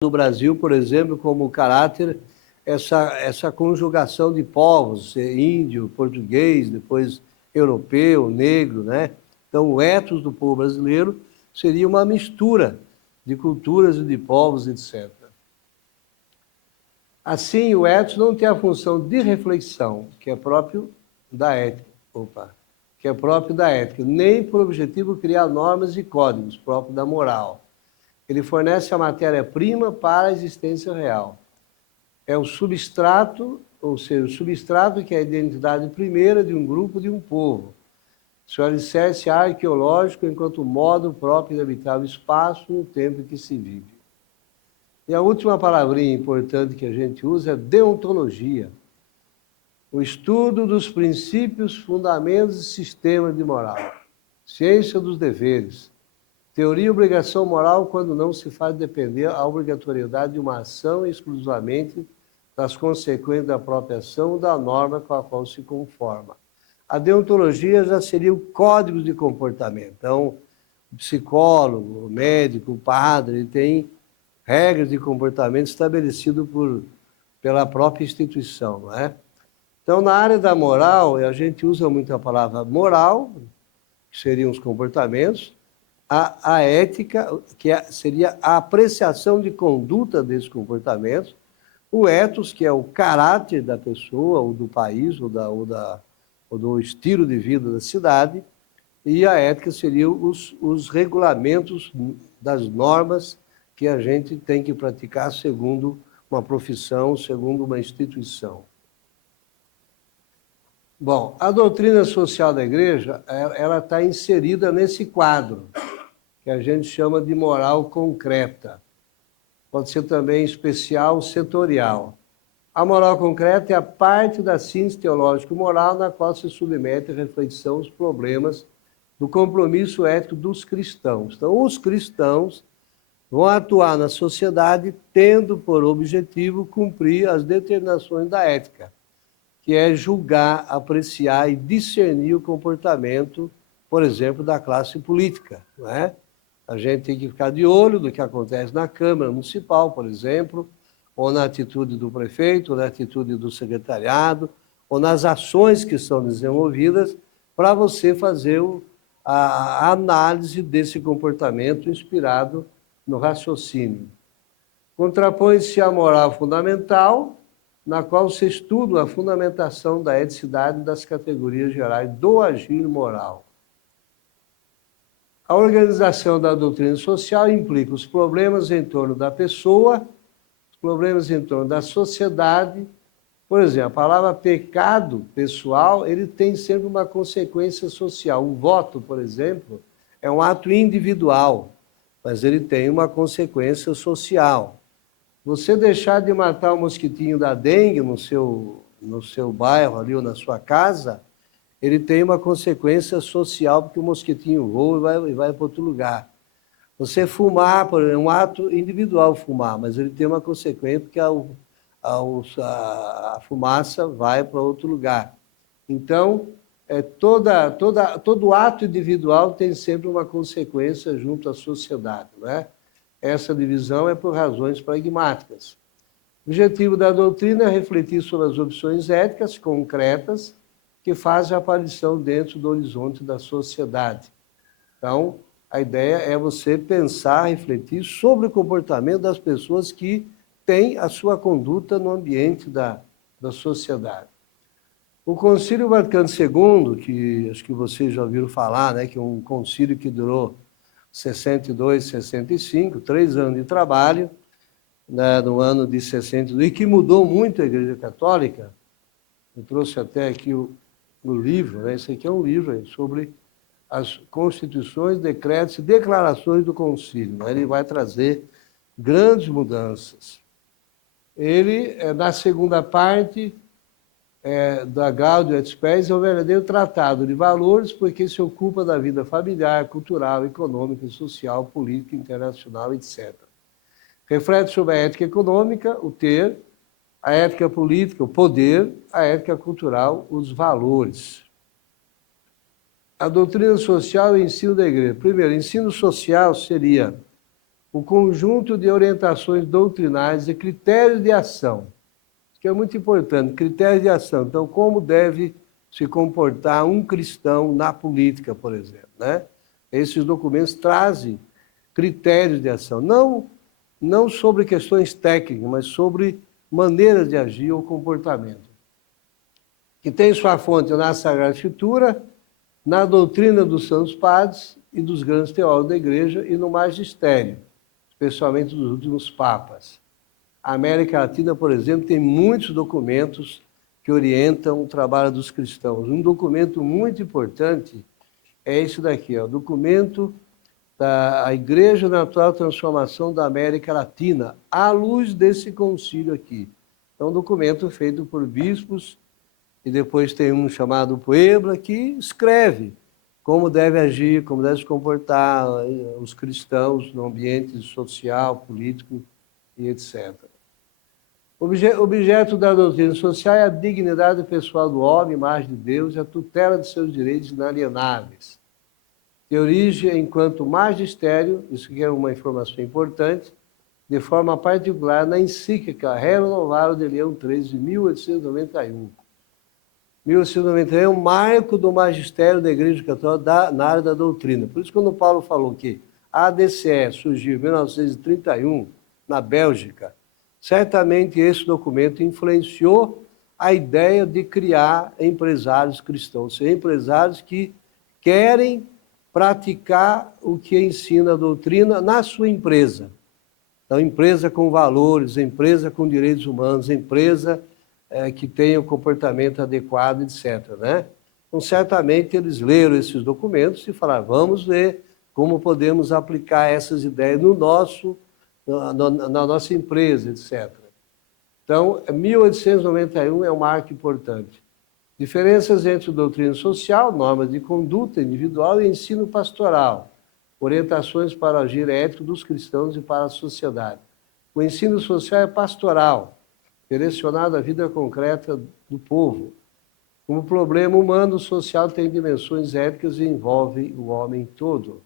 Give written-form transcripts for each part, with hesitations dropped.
do Brasil, por exemplo, como caráter essa conjugação de povos, índio, português, depois europeu, negro, né? Então, o ethos do povo brasileiro seria uma mistura de culturas e de povos, etc. Assim, o ethos não tem a função de reflexão, que é próprio da ética, nem por objetivo criar normas e códigos próprios da moral. Ele fornece a matéria-prima para a existência real. É o substrato, ou seja, o substrato que é a identidade primeira de um grupo, de um povo. Seu alicerce arqueológico enquanto modo próprio de habitar o espaço no tempo em que se vive. E a última palavrinha importante que a gente usa é deontologia. O estudo dos princípios, fundamentos e sistemas de moral. Ciência dos deveres. Teoria e obrigação moral quando não se faz depender a obrigatoriedade de uma ação exclusivamente das consequências da própria ação ou da norma com a qual se conforma. A deontologia já seria o código de comportamento. Então, o psicólogo, o médico, o padre, tem regras de comportamento estabelecidas pela própria instituição, não é? Então, na área da moral, a gente usa muito a palavra moral, que seriam os comportamentos, a ética, que seria a apreciação de conduta desses comportamentos, o ethos, que é o caráter da pessoa, ou do país, ou do estilo de vida da cidade, e a ética seriam os regulamentos das normas que a gente tem que praticar segundo uma profissão, segundo uma instituição. Bom, a doutrina social da Igreja, ela está inserida nesse quadro, que a gente chama de moral concreta. Pode ser também especial, setorial. A moral concreta é a parte da síntese teológico-moral na qual se submete a reflexão os problemas do compromisso ético dos cristãos. Então, os cristãos vão atuar na sociedade tendo por objetivo cumprir as determinações da ética, que é julgar, apreciar e discernir o comportamento, por exemplo, da classe política, não é? A gente tem que ficar de olho no que acontece na Câmara Municipal, por exemplo, ou na atitude do prefeito, ou na atitude do secretariado, ou nas ações que são desenvolvidas, para você fazer a análise desse comportamento inspirado no raciocínio. Contrapõe-se a moral fundamental, na qual se estuda a fundamentação da eticidade das categorias gerais do agir moral. A organização da doutrina social implica os problemas em torno da pessoa, os problemas em torno da sociedade. Por exemplo, a palavra pecado pessoal, ele tem sempre uma consequência social. Um voto, por exemplo, é um ato individual, mas ele tem uma consequência social. Você deixar de matar o mosquitinho da dengue no seu bairro ali ou na sua casa, ele tem uma consequência social, porque o mosquitinho voa e vai para outro lugar. Você fumar, por exemplo, é um ato individual fumar, mas ele tem uma consequência, porque a fumaça vai para outro lugar. Então, todo ato individual tem sempre uma consequência junto à sociedade, não é? Essa divisão é por razões pragmáticas. O objetivo da doutrina é refletir sobre as opções éticas concretas que fazem aparição dentro do horizonte da sociedade. Então, a ideia é você pensar, refletir sobre o comportamento das pessoas que têm a sua conduta no ambiente da sociedade. O Concílio Vaticano II, que acho que vocês já ouviram falar, né, que é um concílio que durou 62, 65, 3 anos de trabalho, né, no ano de 62, e que mudou muito a Igreja Católica. Eu trouxe até aqui o livro, né? Esse aqui é um livro sobre as constituições, decretos e declarações do concílio, né? Ele vai trazer grandes mudanças. Ele, na segunda parte da Gaudium et Spes, é um verdadeiro tratado de valores, porque se ocupa da vida familiar, cultural, econômica, social, política, internacional, etc. Reflete sobre a ética econômica, o ter, a ética política, o poder, a ética cultural, os valores. A doutrina social e o ensino da Igreja. Primeiro, ensino social seria o conjunto de orientações doutrinárias e critérios de ação, que é muito importante, critérios de ação. Então, como deve se comportar um cristão na política, por exemplo, né? Esses documentos trazem critérios de ação, não sobre questões técnicas, mas sobre maneiras de agir ou comportamento, que tem sua fonte na Sagrada Escritura, na doutrina dos santos padres e dos grandes teólogos da Igreja e no magistério, especialmente dos últimos papas. A América Latina, por exemplo, tem muitos documentos que orientam o trabalho dos cristãos. Um documento muito importante é esse daqui, o documento da Igreja na Atual Transformação da América Latina, à luz desse concílio aqui. É um documento feito por bispos, e depois tem um chamado Puebla, que escreve como deve agir, como deve se comportar os cristãos no ambiente social, político e etc. Objeto da doutrina social é a dignidade pessoal do homem, imagem de Deus, e a tutela de seus direitos inalienáveis. De origem enquanto magistério, isso aqui é uma informação importante, de forma particular na encíclica Renovaram de Leão XIII, de 1891. 1891 é o marco do magistério da Igreja Católica na área da doutrina. Por isso, quando Paulo falou que a ADCE surgiu em 1931, na Bélgica, certamente esse documento influenciou a ideia de criar empresários cristãos, ser empresários que querem praticar o que ensina a doutrina na sua empresa. Então, empresa com valores, empresa com direitos humanos, empresa que tenha o comportamento adequado, etc. Né? Então, certamente, eles leram esses documentos e falaram, vamos ver como podemos aplicar essas ideias na nossa empresa, etc. Então, 1891 é um marco importante. Diferenças entre doutrina social, normas de conduta individual e ensino pastoral, orientações para o agir ético dos cristãos e para a sociedade. O ensino social é pastoral, direcionado à vida concreta do povo. Como problema humano, social tem dimensões éticas e envolve o homem todo.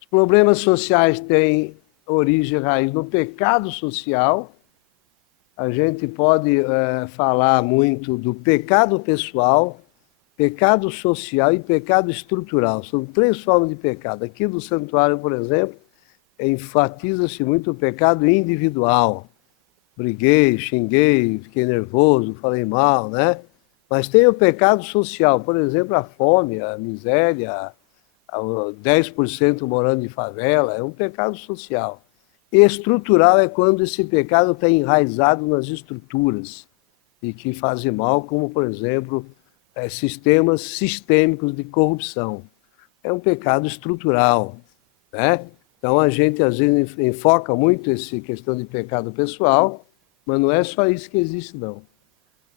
Os problemas sociais têm origem e raiz no pecado social. A gente pode falar muito do pecado pessoal, pecado social e pecado estrutural. São três formas de pecado. Aqui do santuário, por exemplo, enfatiza-se muito o pecado individual. Briguei, xinguei, fiquei nervoso, falei mal, né? Mas tem o pecado social, por exemplo, a fome, a miséria, 10% morando em favela, é um pecado social. E estrutural é quando esse pecado está enraizado nas estruturas e que fazem mal, como, por exemplo, sistemas sistêmicos de corrupção. É um pecado estrutural, né? Então, a gente, às vezes, enfoca muito essa questão de pecado pessoal, mas não é só isso que existe, não.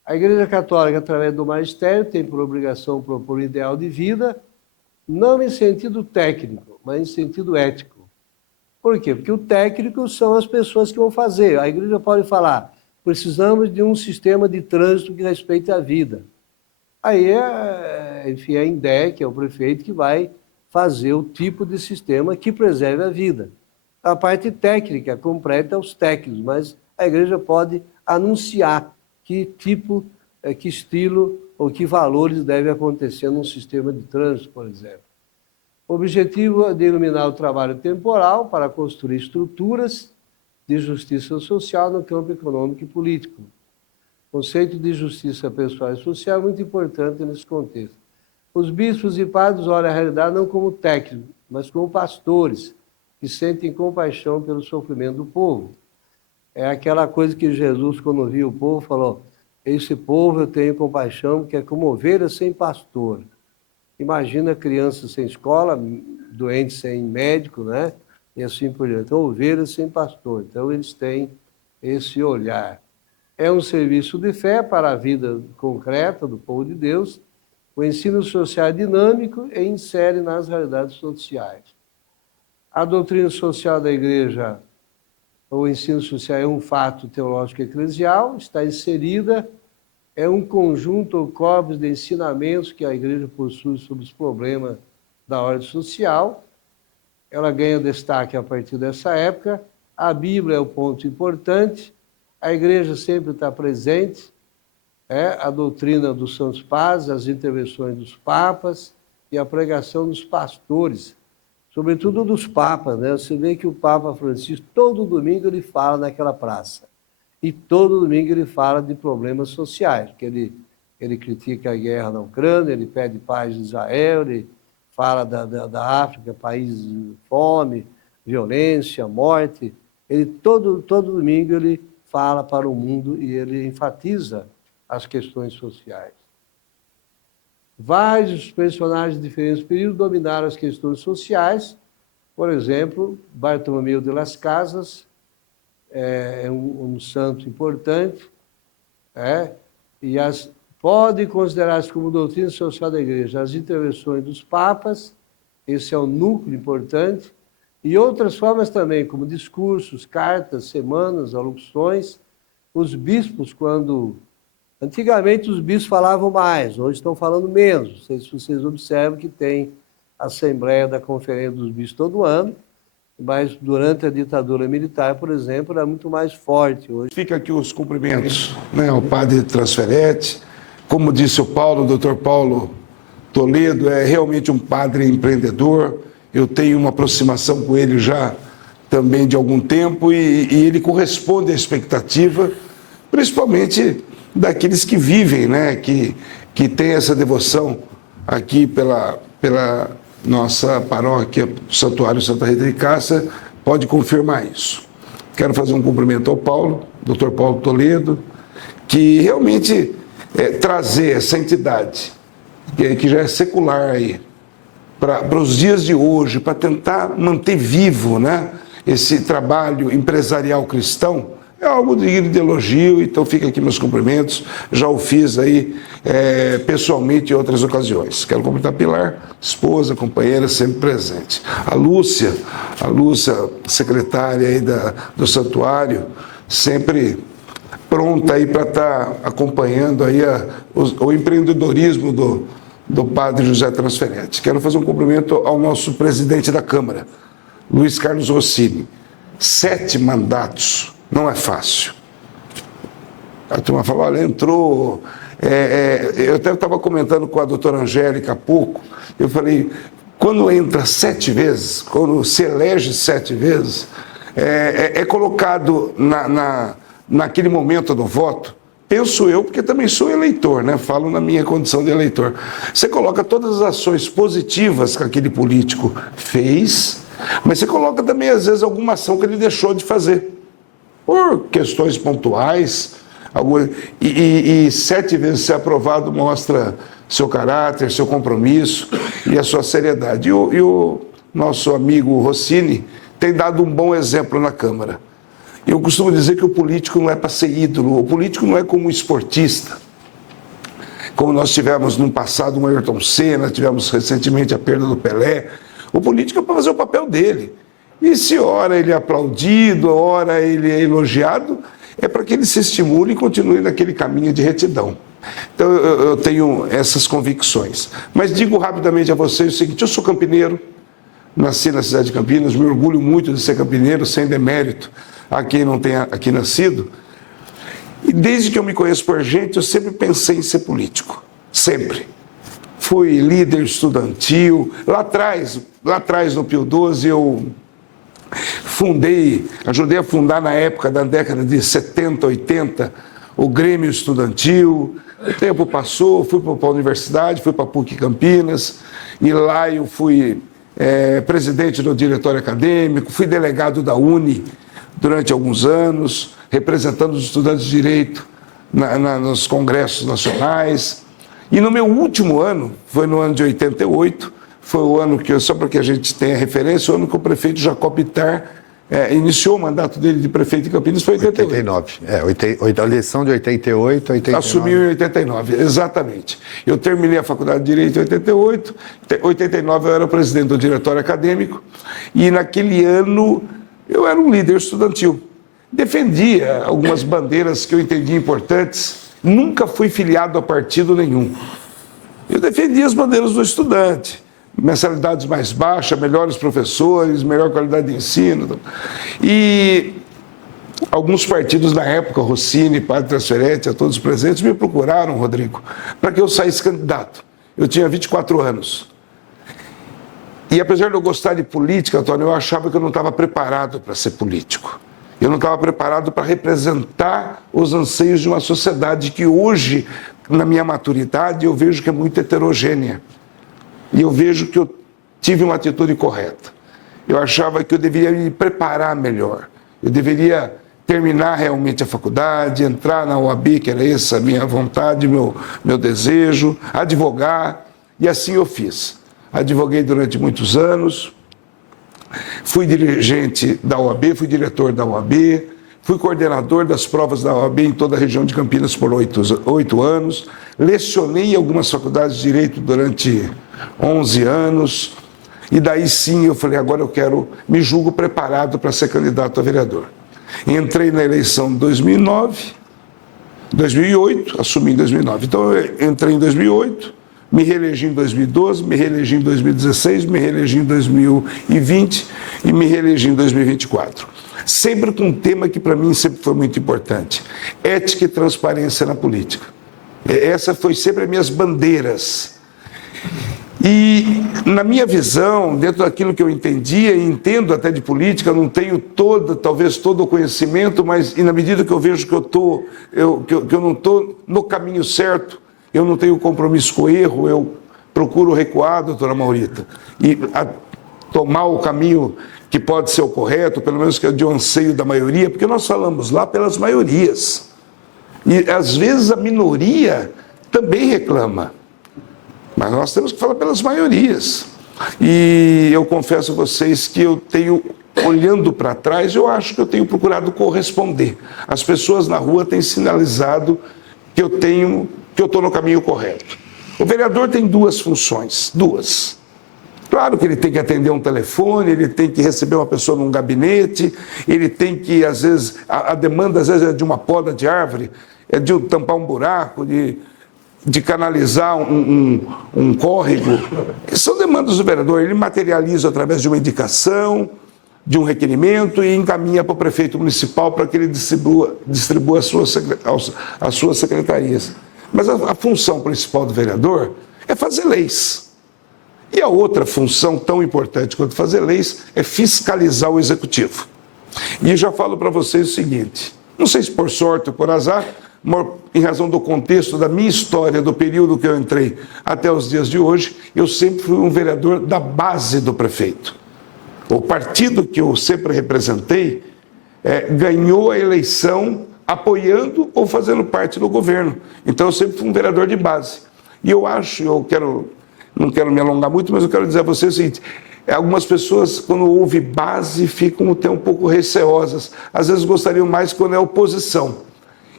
A Igreja Católica, através do magistério, tem por obrigação propor um ideal de vida, não em sentido técnico, mas em sentido ético. Por quê? Porque o técnico são as pessoas que vão fazer. A igreja pode falar, precisamos de um sistema de trânsito que respeite a vida. Aí, enfim, a INDEC, que é o prefeito, que vai fazer o tipo de sistema que preserve a vida. A parte técnica completa os técnicos, mas a igreja pode anunciar que tipo, que estilo ou que valores devem acontecer num sistema de trânsito, por exemplo. O objetivo é de iluminar o trabalho temporal para construir estruturas de justiça social no campo econômico e político. O conceito de justiça pessoal e social é muito importante nesse contexto. Os bispos e padres olham a realidade não como técnicos, mas como pastores, que sentem compaixão pelo sofrimento do povo. É aquela coisa que Jesus, quando viu o povo, falou, esse povo eu tenho compaixão, que é como ovelha sem pastor. Imagina crianças sem escola, doentes sem médico, né? E assim por diante. Então, ovelhas sem pastor. Então, eles têm esse olhar. É um serviço de fé para a vida concreta do povo de Deus. O ensino social é dinâmico e insere nas realidades sociais. A doutrina social da Igreja, o ensino social é um fato teológico eclesial, está inserida, é um conjunto ou corpus de ensinamentos que a Igreja possui sobre os problemas da ordem social. ela ganha destaque a partir dessa época. A Bíblia é o ponto importante, a igreja sempre está presente, a doutrina dos santos padres, as intervenções dos papas e a pregação dos pastores, sobretudo dos papas, né? Você vê que o Papa Francisco, todo domingo ele fala naquela praça, e todo domingo ele fala de problemas sociais, porque ele critica a guerra na Ucrânia, ele pede paz em Israel, ele fala da África, países de fome, violência, morte. Ele todo domingo ele fala para o mundo e ele enfatiza as questões sociais. Vários personagens de diferentes períodos dominaram as questões sociais. Por exemplo, Bartolomeu de las Casas é um santo importante, e pode considerar-se como doutrina social da igreja as intervenções dos papas, esse é o núcleo importante, e outras formas também, como discursos, cartas, semanas, alocuções. Os bispos, antigamente os bispos falavam mais, hoje estão falando menos. Não sei se vocês observam que tem a Assembleia da Conferência dos Bispos todo ano, mas durante a ditadura militar, por exemplo, era muito mais forte. Hoje fica aqui os cumprimentos, ao padre Transferete. Como disse o Paulo, o doutor Paulo Toledo é realmente um padre empreendedor. Eu tenho uma aproximação com ele já também de algum tempo e ele corresponde à expectativa, principalmente daqueles que vivem, que têm essa devoção aqui pela nossa paróquia, Santuário Santa Rita de Cássia, pode confirmar isso. Quero fazer um cumprimento ao Paulo, Dr. Paulo Toledo, que realmente trazer essa entidade, que já é secular aí, para os dias de hoje, para tentar manter vivo, esse trabalho empresarial cristão, é algo digno de elogio. Então fica aqui meus cumprimentos, já o fiz aí pessoalmente em outras ocasiões. Quero cumprimentar a Pilar, esposa, companheira, sempre presente. A Lúcia, secretária aí do santuário, sempre pronta aí para estar acompanhando aí o empreendedorismo do padre José Transferete. Quero fazer um cumprimento ao nosso presidente da Câmara, Luiz Carlos Rossini. 7 mandatos, não é fácil. A turma falou, olha, entrou... eu até estava comentando com a doutora Angélica há pouco, eu falei, quando entra 7 vezes, quando se elege 7 vezes, é colocado naquele momento do voto, penso eu, porque também sou eleitor, falo na minha condição de eleitor. Você coloca todas as ações positivas que aquele político fez, mas você coloca também, às vezes, alguma ação que ele deixou de fazer, por questões pontuais. E 7 vezes ser aprovado mostra seu caráter, seu compromisso e a sua seriedade. E o nosso amigo Rossini tem dado um bom exemplo na Câmara. Eu costumo dizer que o político não é para ser ídolo, o político não é como um esportista. Como nós tivemos no passado um Ayrton Senna, tivemos recentemente a perda do Pelé. O político é para fazer o papel dele. E se ora ele é aplaudido, ora ele é elogiado, é para que ele se estimule e continue naquele caminho de retidão. Então eu tenho essas convicções. Mas digo rapidamente a vocês o seguinte, eu sou campineiro, nasci na cidade de Campinas, me orgulho muito de ser campineiro, sem demérito a quem não tenha aqui nascido. E desde que eu me conheço por gente, eu sempre pensei em ser político. Sempre. Fui líder estudantil. Lá atrás no Pio XII, eu ajudei a fundar na época da década de 70, 80, o Grêmio Estudantil. O tempo passou, fui para a universidade, fui para a PUC Campinas, e lá eu fui presidente do diretório acadêmico, fui delegado da UNE durante alguns anos, representando os estudantes de direito nos congressos nacionais. E no meu último ano, foi no ano de 88, foi o ano que, só para que a gente tenha referência, o ano que o prefeito Jacó Pittar iniciou o mandato dele de prefeito de Campinas, foi 88. 89. A eleição de 88, 89. Assumiu em 89, exatamente. Eu terminei a faculdade de Direito em 88, em 89 eu era presidente do diretório acadêmico, e naquele ano eu era um líder estudantil. Defendia algumas bandeiras que eu entendia importantes, nunca fui filiado a partido nenhum. Eu defendia as bandeiras do estudante, mensalidades mais baixas, melhores professores, melhor qualidade de ensino. E alguns partidos na época, Rossini, Padre Transferete, a todos os presentes, me procuraram, Rodrigo, para que eu saísse candidato. Eu tinha 24 anos. E apesar de eu gostar de política, Antônio, eu achava que eu não estava preparado para ser político. Eu não estava preparado para representar os anseios de uma sociedade que hoje, na minha maturidade, eu vejo que é muito heterogênea. E eu vejo que eu tive uma atitude correta. Eu achava que eu deveria me preparar melhor. Eu deveria terminar realmente a faculdade, entrar na OAB, que era essa a minha vontade, meu desejo, advogar, e assim eu fiz. Advoguei durante muitos anos, fui dirigente da OAB, fui diretor da OAB, fui coordenador das provas da OAB em toda a região de Campinas por 8 anos, lecionei em algumas faculdades de Direito durante 11 anos, e daí sim eu falei, agora me julgo preparado para ser candidato a vereador. Entrei na eleição em 2008, assumi em 2009. Então eu entrei em 2008, me reelegi em 2012, me reelegi em 2016, me reelegi em 2020 e me reelegi em 2024. Sempre com um tema que para mim sempre foi muito importante: ética e transparência na política. Essa foi sempre as minhas bandeiras. E na minha visão, dentro daquilo que eu entendia e entendo até de política, não tenho talvez todo o conhecimento, mas na medida que eu vejo que eu não estou no caminho certo, eu não tenho compromisso com o erro, eu procuro recuar, doutora Maurita, e tomar o caminho que pode ser o correto, pelo menos que é de um anseio da maioria, porque nós falamos lá pelas maiorias. E às vezes a minoria também reclama. Mas nós temos que falar pelas maiorias. E eu confesso a vocês que eu tenho, olhando para trás, eu acho que eu tenho procurado corresponder. As pessoas na rua têm sinalizado que eu estou no caminho correto. O vereador tem duas funções, duas. Claro que ele tem que atender um telefone, ele tem que receber uma pessoa num gabinete, ele tem que, às vezes, a demanda às vezes é de uma poda de árvore, é de tampar um buraco, de canalizar um córrego. São demandas do vereador. Ele materializa através de uma indicação, de um requerimento e encaminha para o prefeito municipal para que ele distribua as suas secretarias. Mas a função principal do vereador é fazer leis. E a outra função tão importante quanto fazer leis é fiscalizar o executivo. E já falo para vocês o seguinte, não sei se por sorte ou por azar, em razão do contexto da minha história, do período que eu entrei até os dias de hoje, eu sempre fui um vereador da base do prefeito. O partido que eu sempre representei ganhou a eleição apoiando ou fazendo parte do governo. Então eu sempre fui um vereador de base. E eu acho, não quero me alongar muito, mas eu quero dizer a vocês o seguinte: algumas pessoas, quando ouvem base, ficam até um pouco receosas. Às vezes gostariam mais quando é oposição.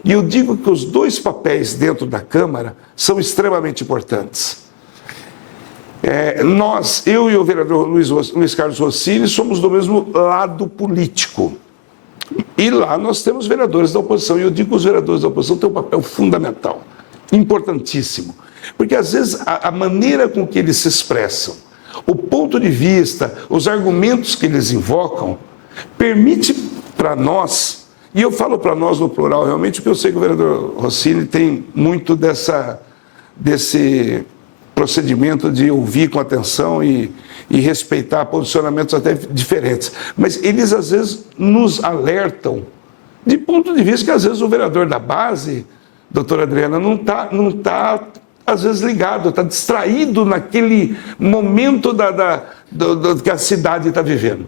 E eu digo que os dois papéis dentro da Câmara são extremamente importantes. Eu e o vereador Luiz Carlos Rossini somos do mesmo lado político. E lá nós temos vereadores da oposição. E eu digo que os vereadores da oposição têm um papel fundamental, importantíssimo. Porque às vezes a maneira com que eles se expressam, o ponto de vista, os argumentos que eles invocam, permite para nós. E eu falo para nós no plural, realmente, porque eu sei que o vereador Rossini tem muito desse procedimento de ouvir com atenção e respeitar posicionamentos até diferentes. Mas eles, às vezes, nos alertam de ponto de vista que, às vezes, o vereador da base, doutora Adriana, não tá às vezes, ligado, está distraído naquele momento que a cidade está vivendo.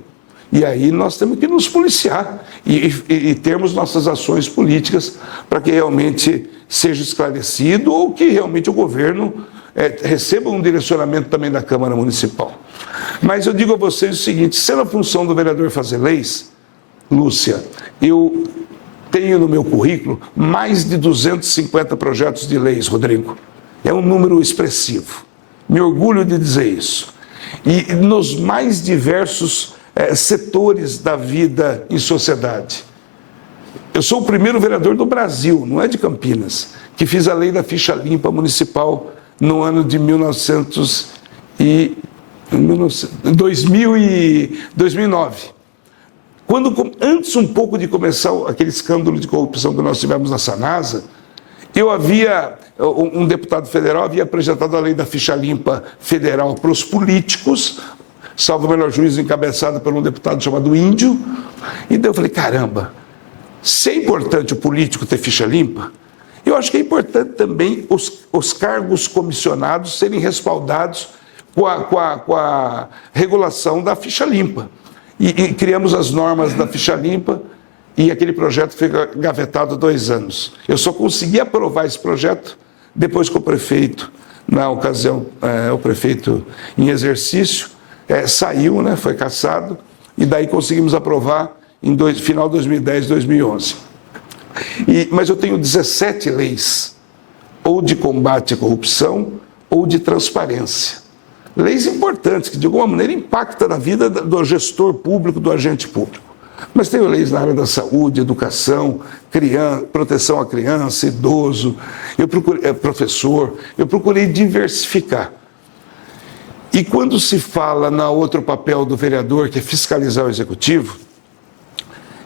E aí nós temos que nos policiar e termos nossas ações políticas para que realmente seja esclarecido ou que realmente o governo receba um direcionamento também da Câmara Municipal. Mas eu digo a vocês o seguinte: sendo a função do vereador fazer leis, Lúcia, eu tenho no meu currículo mais de 250 projetos de leis, Rodrigo. É um número expressivo. Me orgulho de dizer isso. E nos mais diversos setores da vida em sociedade. Eu sou o primeiro vereador do Brasil, não é de Campinas, que fiz a lei da ficha limpa municipal no ano de 1990. Em 2009. Antes um pouco de começar aquele escândalo de corrupção que nós tivemos na Sanasa, um deputado federal havia apresentado a lei da ficha limpa federal para os políticos, salvo o melhor juízo, encabeçado por um deputado chamado Índio, e daí eu falei, caramba, se é importante o político ter ficha limpa, eu acho que é importante também os cargos comissionados serem respaldados com a regulação da ficha limpa. E criamos as normas da ficha limpa e aquele projeto foi gavetado 2 anos. Eu só consegui aprovar esse projeto depois que o prefeito, na ocasião, o prefeito em exercício, saiu, né, foi cassado, e daí conseguimos aprovar em final de 2010, 2011. Mas eu tenho 17 leis, ou de combate à corrupção, ou de transparência. Leis importantes, que de alguma maneira impactam na vida do gestor público, do agente público. Mas tenho leis na área da saúde, educação, proteção à criança, idoso, professor, eu procurei diversificar. E quando se fala no outro papel do vereador, que é fiscalizar o executivo,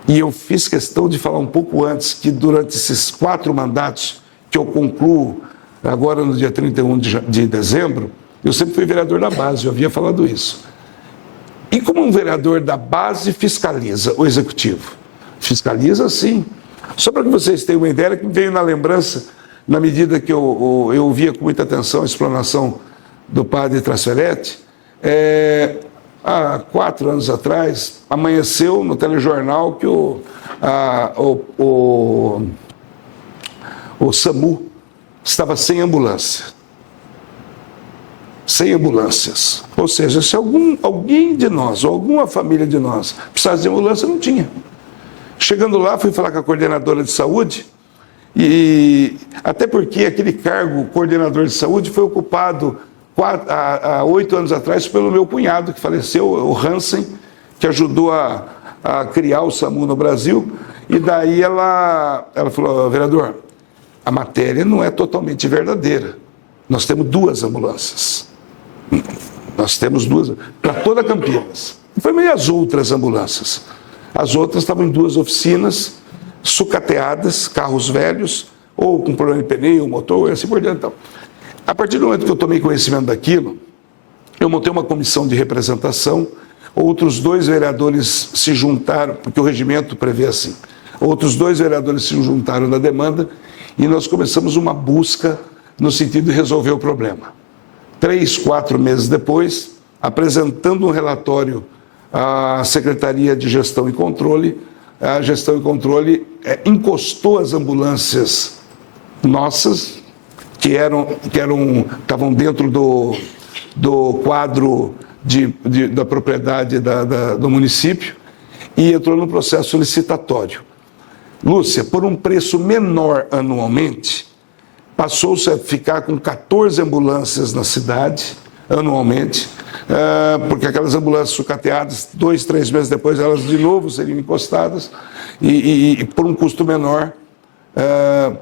e eu fiz questão de falar um pouco antes que durante esses 4 mandatos que eu concluo agora no dia 31 de dezembro, eu sempre fui vereador da base, eu havia falado isso. E como um vereador da base fiscaliza o executivo? Fiscaliza sim. Só para que vocês tenham uma ideia, que veio na lembrança, na medida que eu ouvia com muita atenção a explanação do padre Trasferetti, há 4 anos atrás, amanheceu no telejornal que o SAMU estava sem ambulância. Sem ambulâncias. Ou seja, se alguém de nós, ou alguma família de nós, precisasse de ambulância, não tinha. Chegando lá, fui falar com a coordenadora de saúde, e até porque aquele cargo, coordenador de saúde, foi ocupado há 8 anos atrás pelo meu cunhado, que faleceu, o Hansen, que ajudou a criar o SAMU no Brasil, e daí ela falou, vereador, a matéria não é totalmente verdadeira. Nós temos 2 ambulâncias. Nós temos 2, para toda Campinas. Foi meio as outras ambulâncias. As outras estavam em 2 oficinas, sucateadas, carros velhos, ou com problema de pneu, motor, assim por diante. Então, a partir do momento que eu tomei conhecimento daquilo, eu montei uma comissão de representação, outros 2 vereadores se juntaram, porque o regimento prevê assim, outros 2 vereadores se juntaram na demanda, e nós começamos uma busca no sentido de resolver o problema. 3, 4 meses depois, apresentando um relatório à Secretaria de Gestão e Controle, a Gestão e Controle encostou as ambulâncias nossas, que estavam dentro do quadro da propriedade do município, e entrou no processo licitatório. Lúcia, por um preço menor anualmente, passou-se a ficar com 14 ambulâncias na cidade, anualmente, porque aquelas ambulâncias sucateadas, 2, 3 meses depois, elas de novo seriam encostadas, e por um custo menor,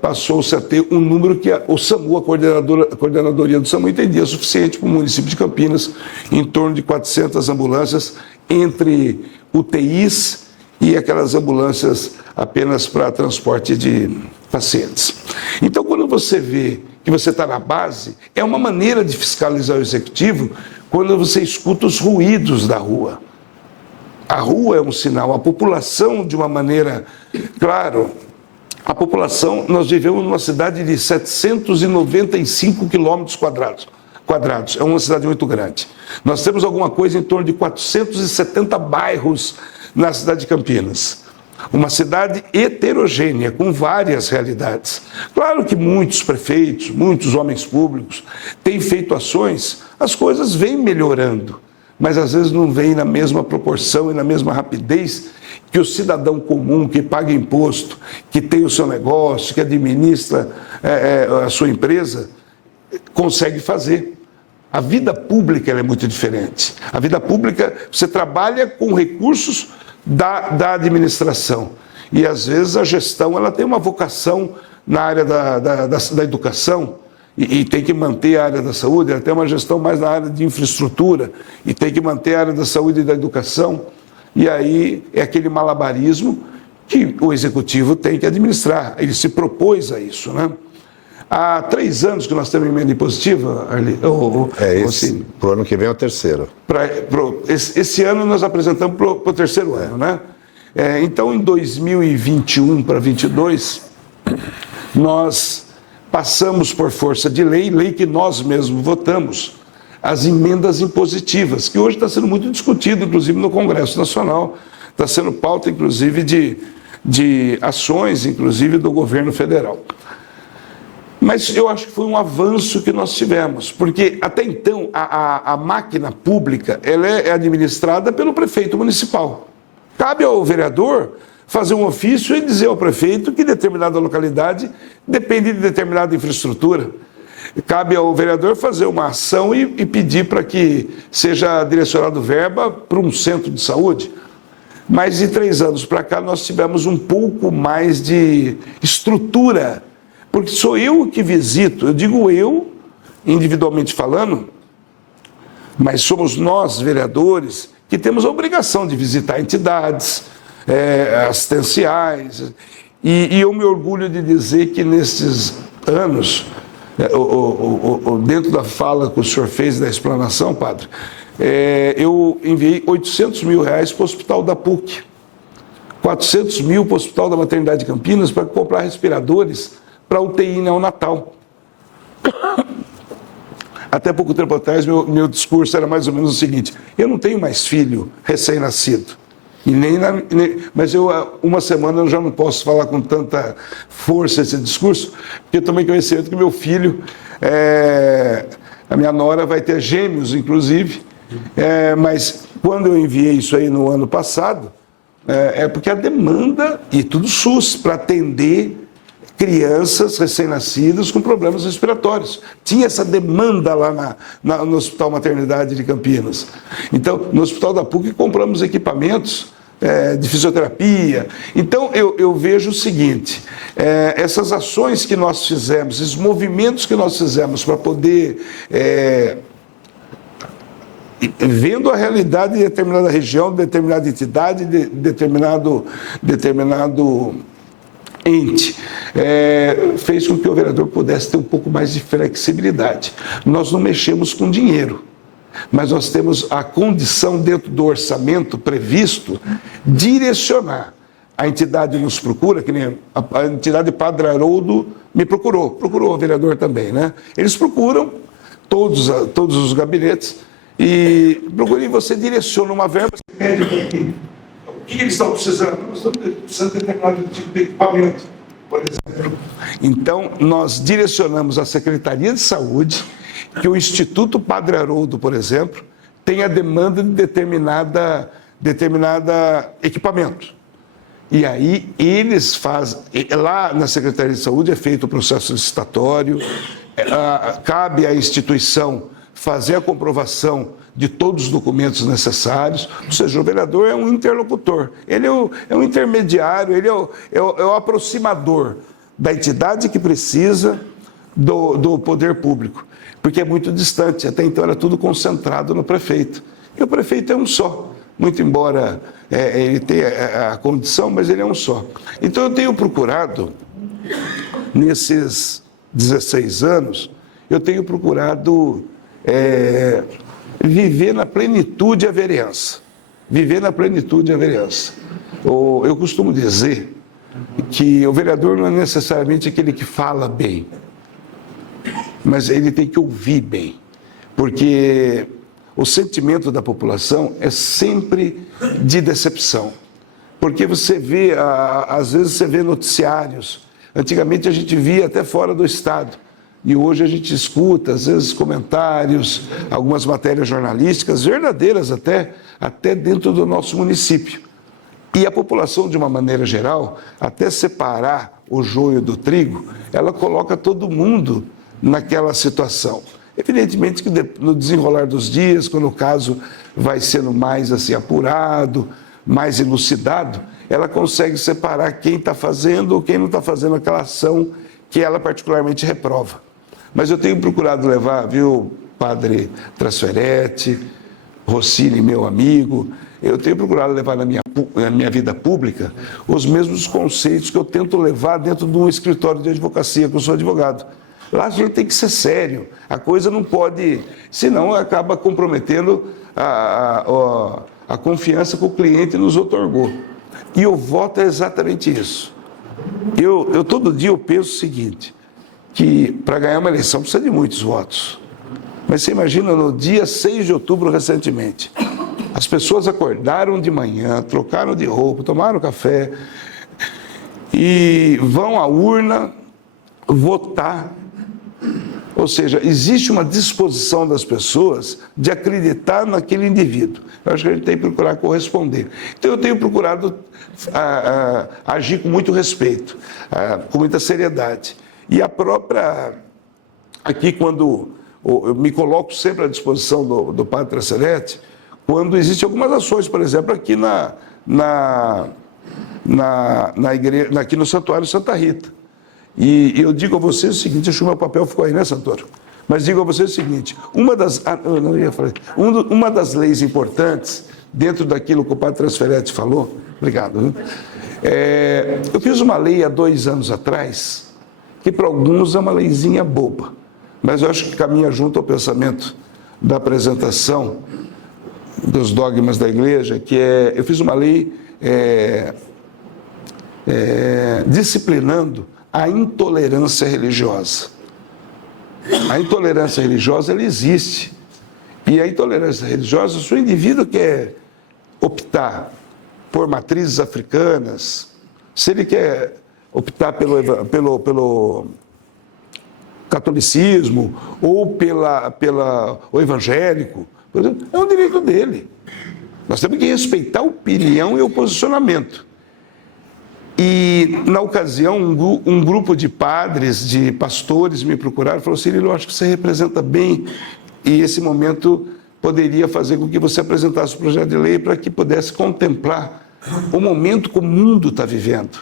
passou-se a ter um número que o SAMU, a coordenadoria do SAMU, entendia suficiente para o município de Campinas, em torno de 400 ambulâncias, entre UTIs e aquelas ambulâncias apenas para transporte de pacientes. Então, quando você vê que você está na base, é uma maneira de fiscalizar o executivo quando você escuta os ruídos da rua. A rua é um sinal, a população de uma maneira... Claro, a população, nós vivemos numa cidade de 795 quilômetros quadrados, é uma cidade muito grande. Nós temos alguma coisa em torno de 470 bairros na cidade de Campinas. Uma cidade heterogênea, com várias realidades. Claro que muitos prefeitos, muitos homens públicos têm feito ações, as coisas vêm melhorando, mas às vezes não vêm na mesma proporção e na mesma rapidez que o cidadão comum, que paga imposto, que tem o seu negócio, que administra a sua empresa, consegue fazer. A vida pública ela é muito diferente. A vida pública, você trabalha com recursos da administração. E, às vezes, a gestão ela tem uma vocação na área da educação, e tem que manter a área da saúde, ela tem uma gestão mais na área de infraestrutura, e tem que manter a área da saúde e da educação, e aí é aquele malabarismo que o Executivo tem que administrar. Ele se propôs a isso, né? Há 3 anos que nós temos emenda impositiva, Arli, para o ano que vem é o terceiro. Esse ano nós apresentamos para o terceiro ano, né? Então, em 2021 para 2022, nós passamos por força de lei que nós mesmos votamos, as emendas impositivas, que hoje está sendo muito discutido, inclusive no Congresso Nacional, está sendo pauta, inclusive, de ações, inclusive, do governo federal. Mas eu acho que foi um avanço que nós tivemos, porque até então a máquina pública ela é administrada pelo prefeito municipal. Cabe ao vereador fazer um ofício e dizer ao prefeito que determinada localidade depende de determinada infraestrutura. Cabe ao vereador fazer uma ação e pedir para que seja direcionado verba para um centro de saúde. Mas de 3 anos para cá nós tivemos um pouco mais de estrutura, porque sou eu que visito, eu digo eu, individualmente falando, mas somos nós, vereadores, que temos a obrigação de visitar entidades assistenciais, e eu me orgulho de dizer que nesses anos, dentro da fala que o senhor fez da explanação, padre, eu enviei R$800 mil para o Hospital da PUC, 400 mil para o Hospital da Maternidade de Campinas para comprar respiradores para UTI neonatal. Até pouco tempo atrás, meu discurso era mais ou menos o seguinte: eu não tenho mais filho recém-nascido, mas uma semana eu já não posso falar com tanta força esse discurso, porque eu tomei conhecimento que meu filho, a minha nora vai ter gêmeos, inclusive, mas quando eu enviei isso aí no ano passado, porque a demanda, e tudo SUS, para atender crianças recém-nascidas com problemas respiratórios. Tinha essa demanda lá no Hospital Maternidade de Campinas. Então, no Hospital da PUC compramos equipamentos de fisioterapia. Então, eu vejo o seguinte, essas ações que nós fizemos, esses movimentos que nós fizemos para poder, vendo a realidade de determinada região, de determinada entidade, de determinado ente, fez com que o vereador pudesse ter um pouco mais de flexibilidade. Nós não mexemos com dinheiro, mas nós temos a condição, dentro do orçamento previsto, direcionar. A entidade nos procura, que nem a entidade Padre Haroldo me procurou o vereador também, né? Eles procuram todos os gabinetes e procuram, e você direciona uma verba, você pede o que eles estão precisando? Nós estamos precisando de determinado tipo de equipamento, por exemplo. Então, nós direcionamos a Secretaria de Saúde que o Instituto Padre Haroldo, por exemplo, tem a demanda de determinada equipamento. E aí eles fazem, lá na Secretaria de Saúde é feito o processo licitatório, cabe à instituição fazer a comprovação de todos os documentos necessários, ou seja, o vereador é um interlocutor, ele é um intermediário, ele é o aproximador da entidade que precisa do poder público, porque é muito distante, até então era tudo concentrado no prefeito, e o prefeito é um só, muito embora ele tenha a condição, mas ele é um só. Então eu tenho procurado, nesses 16 anos, eu tenho procurado viver na plenitude a vereança. Viver na plenitude a vereança. Eu costumo dizer que o vereador não é necessariamente aquele que fala bem, mas ele tem que ouvir bem, porque o sentimento da população é sempre de decepção, porque você vê, às vezes você vê noticiários, antigamente a gente via até fora do estado, e hoje a gente escuta, às vezes, comentários, algumas matérias jornalísticas, verdadeiras até dentro do nosso município. E a população, de uma maneira geral, até separar o joio do trigo, ela coloca todo mundo naquela situação. Evidentemente que no desenrolar dos dias, quando o caso vai sendo mais assim apurado, mais elucidado, ela consegue separar quem está fazendo ou quem não está fazendo aquela ação que ela particularmente reprova. Mas eu tenho procurado levar, viu, Padre Trasferetti, Rossini, meu amigo, eu tenho procurado levar na minha vida pública os mesmos conceitos que eu tento levar dentro de um escritório de advocacia, que eu sou advogado. Lá a gente tem que ser sério, a coisa não pode, senão acaba comprometendo a confiança que o cliente nos otorgou. E o voto é exatamente isso. Eu todo dia eu penso o seguinte, que para ganhar uma eleição precisa de muitos votos. Mas você imagina, no dia 6 de outubro, recentemente, as pessoas acordaram de manhã, trocaram de roupa, tomaram café e vão à urna votar. Ou seja, existe uma disposição das pessoas de acreditar naquele indivíduo. Eu acho que a gente tem que procurar corresponder. Então eu tenho procurado agir com muito respeito, com muita seriedade. E a própria, aqui quando eu me coloco sempre à disposição do Padre Trasferetti, quando existem algumas ações, por exemplo, aqui na igreja, aqui no Santuário Santa Rita. E eu digo a vocês o seguinte, acho que o meu papel ficou aí, né, Santoro? Mas digo a vocês o seguinte, uma das leis importantes, dentro daquilo que o Padre Trasferetti falou, obrigado, viu? Eu fiz uma lei há 2 anos atrás, que para alguns é uma leizinha boba, mas eu acho que caminha junto ao pensamento da apresentação dos dogmas da igreja, que eu fiz uma lei disciplinando a intolerância religiosa. A intolerância religiosa, ela existe. E a intolerância religiosa, se o indivíduo quer optar por matrizes africanas, se ele quer optar pelo catolicismo ou o evangélico, por exemplo, é um direito dele. Nós temos que respeitar a opinião e o posicionamento. E, na ocasião, um grupo de padres, de pastores me procuraram e falou: Cirilo, eu acho que você representa bem e esse momento poderia fazer com que você apresentasse o projeto de lei para que pudesse contemplar o momento que o mundo está vivendo.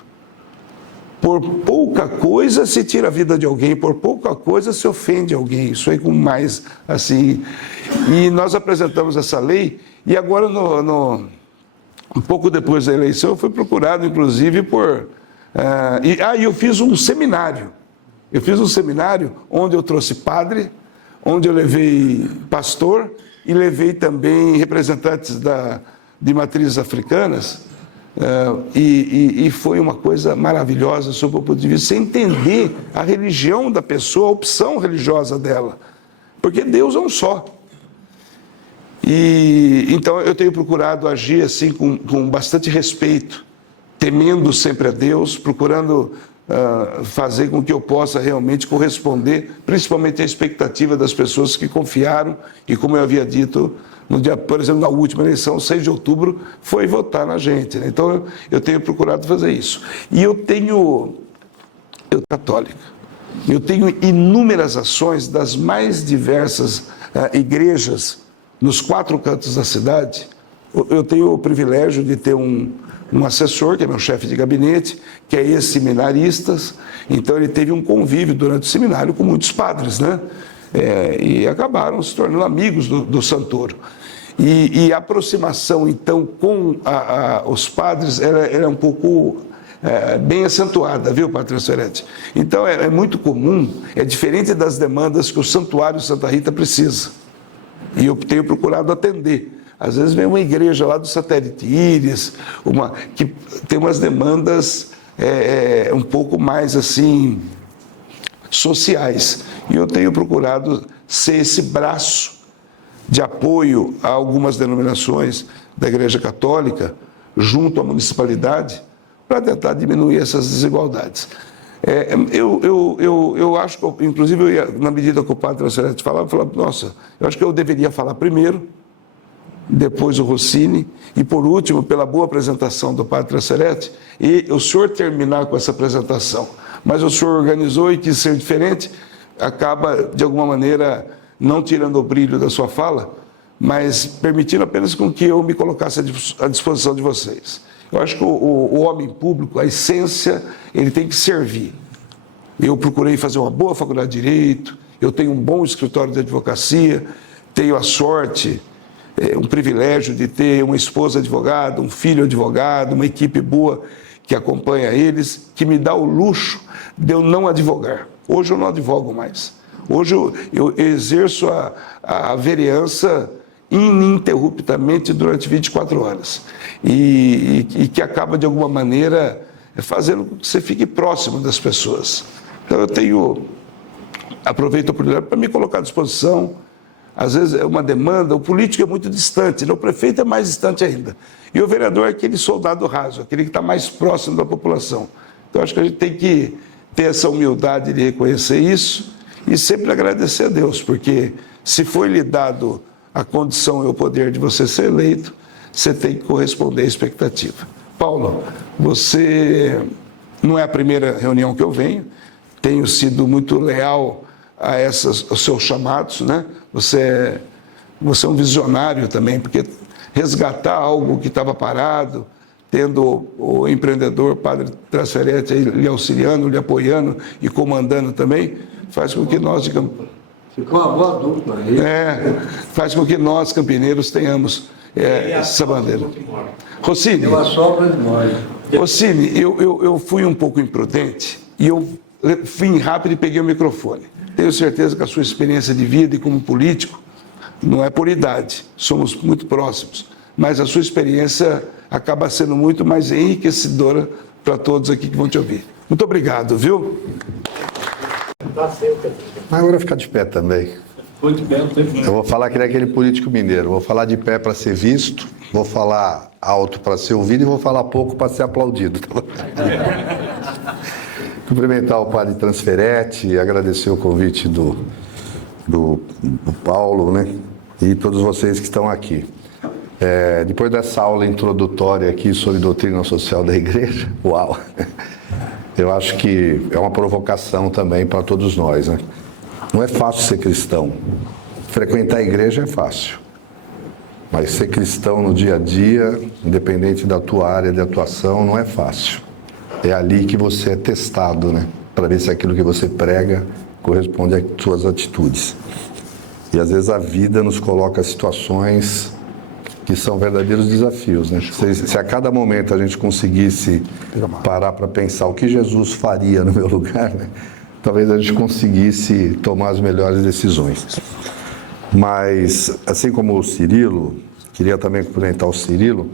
Por pouca coisa se tira a vida de alguém, por pouca coisa se ofende alguém, isso aí com mais assim. E nós apresentamos essa lei e agora um pouco depois da eleição, eu fui procurado, inclusive, eu fiz um seminário. Eu fiz um seminário onde eu trouxe padre, onde eu levei pastor e levei também representantes de matrizes africanas. E foi uma coisa maravilhosa, sob o ponto de vista, você entender a religião da pessoa, a opção religiosa dela. Porque Deus é um só. E então eu tenho procurado agir assim com bastante respeito, temendo sempre a Deus, procurando fazer com que eu possa realmente corresponder, principalmente à expectativa das pessoas que confiaram e, como eu havia dito, no dia, por exemplo, na última eleição, 6 de outubro, foi votar na gente, né? Então eu tenho procurado fazer isso. E eu católica, eu tenho inúmeras ações das mais diversas igrejas nos 4 cantos da cidade. Eu tenho o privilégio de ter um assessor, que é meu chefe de gabinete, que é ex-seminaristas, então ele teve um convívio durante o seminário com muitos padres, né? E acabaram se tornando amigos do Santoro. E a aproximação, então, com os padres era um pouco bem acentuada, viu, Padre Trasferetti? Então é muito comum, é diferente das demandas que o Santuário Santa Rita precisa. E eu tenho procurado atender. Às vezes vem uma igreja lá do Satélite Íris, que tem umas demandas um pouco mais assim sociais. E eu tenho procurado ser esse braço de apoio a algumas denominações da Igreja Católica, junto à municipalidade, para tentar diminuir essas desigualdades. Eu acho que, inclusive, na medida que o Padre Trasferetti falava, eu falava, nossa, eu acho que eu deveria falar primeiro, depois o Rossini, e por último, pela boa apresentação do Padre Trasferetti, e o senhor terminar com essa apresentação. Mas o senhor organizou e quis ser diferente, acaba, de alguma maneira, não tirando o brilho da sua fala, mas permitindo apenas com que eu me colocasse à disposição de vocês. Eu acho que o homem público, a essência, ele tem que servir. Eu procurei fazer uma boa faculdade de Direito, eu tenho um bom escritório de advocacia, tenho a sorte, um privilégio de ter uma esposa advogada, um filho advogado, uma equipe boa que acompanha eles, que me dá o luxo de eu não advogar. Hoje eu não advogo mais. Hoje eu exerço a vereança ininterruptamente durante 24 horas. E que acaba, de alguma maneira, fazendo com que você fique próximo das pessoas. Então aproveito a oportunidade para me colocar à disposição. Às vezes é uma demanda, o político é muito distante, o prefeito é mais distante ainda. E o vereador é aquele soldado raso, aquele que está mais próximo da população. Então acho que a gente tem que ter essa humildade de reconhecer isso e sempre agradecer a Deus, porque se foi lhe dado a condição e o poder de você ser eleito, você tem que corresponder à expectativa. Paulo, você não é a primeira reunião que eu venho, tenho sido muito leal aos seus chamados, né? Você é um visionário também, porque resgatar algo que estava parado, tendo o empreendedor Padre Transferete aí lhe auxiliando, lhe apoiando e comandando também, faz com que nós, digamos... Ficou uma boa dupla aí. Faz com que nós, campineiros, tenhamos essa bandeira. Rossini, Rossini, eu fui um pouco imprudente e eu fui rápido e peguei o microfone. Tenho certeza que a sua experiência de vida e como político não é por idade, somos muito próximos, mas a sua experiência acaba sendo muito mais enriquecedora para todos aqui que vão te ouvir. Muito obrigado, viu? Agora ficar de pé também. Eu vou falar que nem aquele político mineiro, vou falar de pé para ser visto, vou falar alto para ser ouvido e vou falar pouco para ser aplaudido. Cumprimentar o Padre Transferete e agradecer o convite do Paulo, né? E todos vocês que estão aqui. Depois dessa aula introdutória aqui sobre doutrina social da igreja, uau! Eu acho que é uma provocação também para todos nós, né? Não é fácil ser cristão. Frequentar a igreja é fácil. Mas ser cristão no dia a dia, independente da tua área de atuação, não é fácil. É ali que você é testado, né? Para ver se aquilo que você prega corresponde às suas atitudes. E às vezes a vida nos coloca situações que são verdadeiros desafios, né? Se a cada momento a gente conseguisse parar para pensar o que Jesus faria no meu lugar, né? Talvez a gente conseguisse tomar as melhores decisões. Mas, assim como o Cirilo, queria também cumprimentar o Cirilo,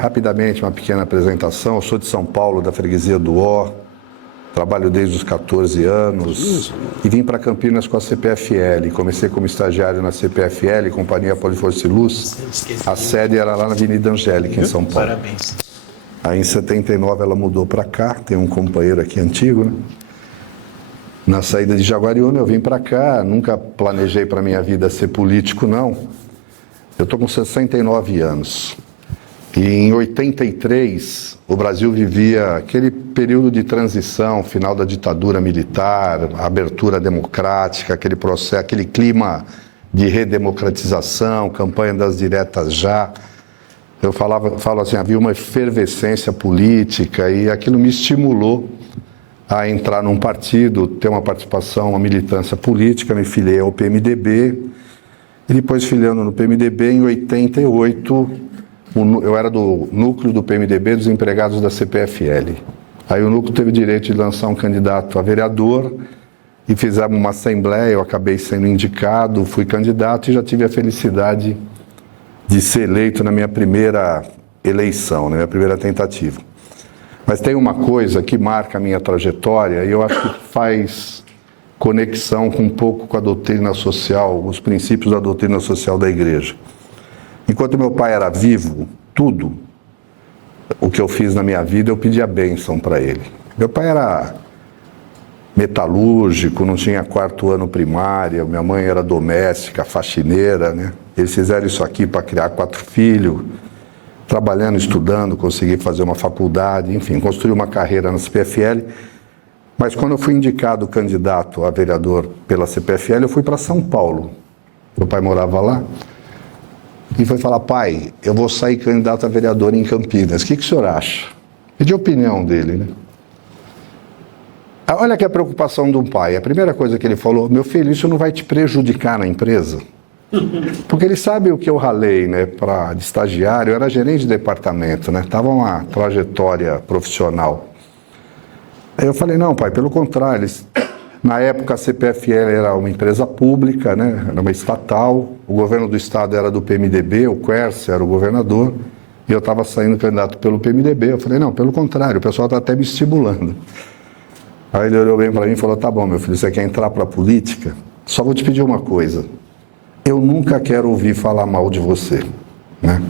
rapidamente uma pequena apresentação. Eu sou de São Paulo, da freguesia do Ó, trabalho desde os 14 anos e vim para Campinas com a CPFL. Comecei como estagiário na CPFL, Companhia Poliforça e Luz. A sede era lá na Avenida Angélica, em São Paulo. Parabéns. Aí em 79 ela mudou para cá, tem um companheiro aqui antigo, né? Na saída de Jaguariúna eu vim para cá, nunca planejei para minha vida ser político, não. Eu estou com 69 anos. E em 83, o Brasil vivia aquele período de transição, final da ditadura militar, abertura democrática, aquele processo, aquele clima de redemocratização, campanha das diretas já. Eu falo assim, havia uma efervescência política e aquilo me estimulou a entrar num partido, ter uma participação, uma militância política, me filiei ao PMDB e depois filiando no PMDB em 88, eu era do núcleo do PMDB dos empregados da CPFL. Aí o núcleo teve direito de lançar um candidato a vereador e fizemos uma assembleia, eu acabei sendo indicado, fui candidato e já tive a felicidade de ser eleito na minha primeira eleição, na minha primeira tentativa. Mas tem uma coisa que marca a minha trajetória e eu acho que faz conexão com um pouco com a doutrina social, os princípios da doutrina social da igreja. Enquanto meu pai era vivo, tudo o que eu fiz na minha vida, eu pedi a bênção para ele. Meu pai era metalúrgico, não tinha 4º ano primária, minha mãe era doméstica, faxineira, né? Eles fizeram isso aqui para criar 4 filhos, trabalhando, estudando, consegui fazer uma faculdade, enfim, construí uma carreira na CPFL. Mas quando eu fui indicado candidato a vereador pela CPFL, eu fui para São Paulo. Meu pai morava lá. E foi falar, pai, eu vou sair candidato a vereador em Campinas. O que o senhor acha? Pedi a opinião dele, né? Olha que a preocupação de um pai. A primeira coisa que ele falou: meu filho, isso não vai te prejudicar na empresa? Porque ele sabe o que eu ralei, né, de estagiário. Eu era gerente de departamento, né? Tava uma trajetória profissional. Aí eu falei: não, pai, pelo contrário. Na época a CPFL era uma empresa pública, né? Era uma estatal. O governo do estado era do PMDB, o Quercia era o governador. E eu estava saindo candidato pelo PMDB. Eu falei: não, pelo contrário, o pessoal está até me estimulando. Aí ele olhou bem para mim e falou: tá bom, meu filho, você quer entrar para a política? Só vou te pedir uma coisa. Eu nunca quero ouvir falar mal de você, né?